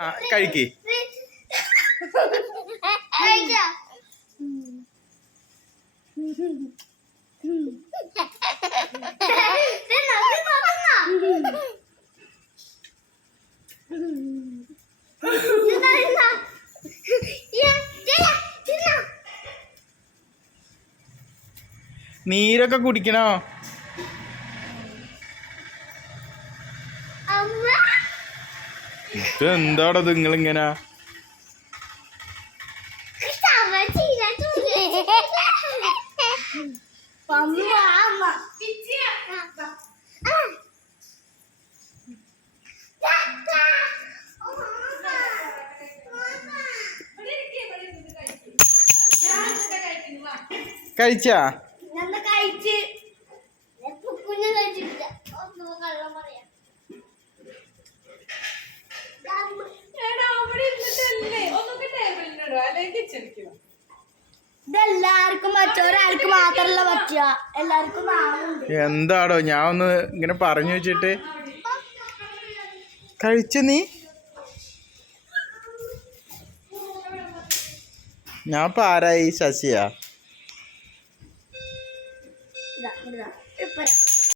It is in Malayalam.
ആ കഴിക്ക്. നീരൊക്കെ കുടിക്കണോ? ഇതെന്താടത് നിങ്ങളിങ്ങനെ? കഴിച്ചാ? ഇതെല്ലാവർക്കും ഒരാൾക്ക് മാത്രല്ല പറ്റുക. എല്ലാവർക്കും എന്താടോ ഞാൻ ഒന്ന് ഇങ്ങനെ പറഞ്ഞു വെച്ചിട്ട് കഴിച്ച നീ? ഞാൻ ഇപ്പൊ ആരായി? ശശിയാ?